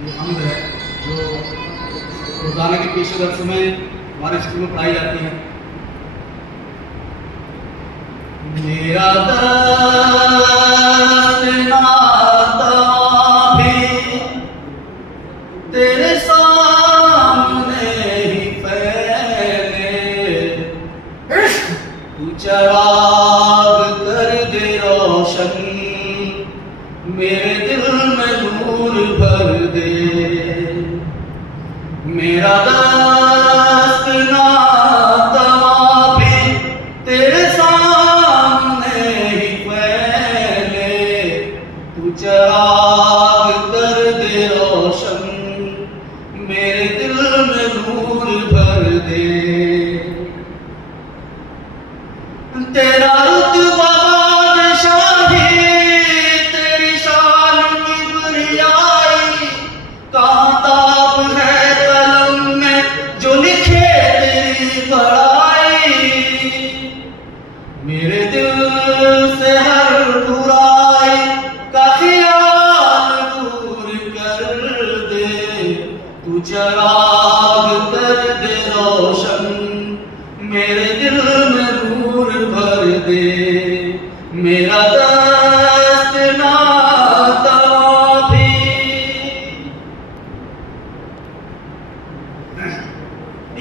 ये हमद है जो रोज़ाना के पेशे दर्स में हमारे स्कूल में पढ़ाई जाती है। मेरा दर्द नाता भी तेरे सामने ही फैले, तू चराग कर दे रोशन, मेरे दिल में नूर भर दे। मेरा दस्त नाता भी तेरे सामने ही फैले, तू चराग कर दे रोशन, मेरे दिल में नूर भर दे। तेरा रुतबा बादशाही, तेरी शान किबरियाई, कहाँ ताब है कलम में जो लिखे तेरी बड़ाई। मेरे दिल से हर बुराई का ख्याल दूर कर दे, तू चराग कर दे रोशन, मेरे दिल में नूर भर दे। मेरा दस्त नाता भी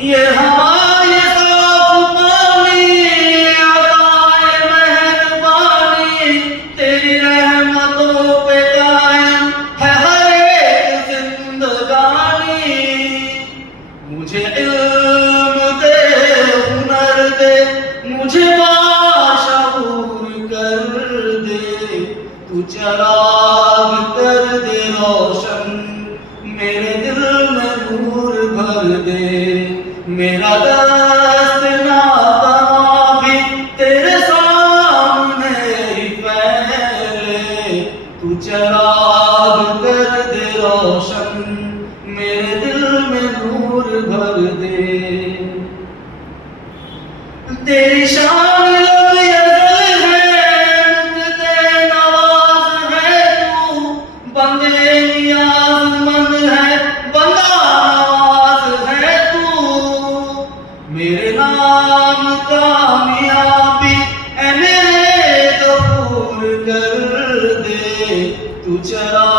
ये हमारे साफ पानी, अताए मेहरबानी, तेरी रहमतों पे कायम है हर एक जिंदगानी। मुझे इल्म दे, हुनर दे, मुझे बाशऊर कर दे, तू चराग कर दे रोशन, मेरे दिल में नूर भर दे। मेरा दस्त नाता भी तेरे सामने ही फैले, तू चराग कर दे रोशन, मेरे दिल में नूर भर दे। तेरी शान लबयज़ल है, मुक़्ते नवाज़ है तू, बंदे नियाज़मंद है, बंदा नवाज़ है तू। मेरे नाम कामयाबी ऐ मेरे गफूर कर दे, तू चरा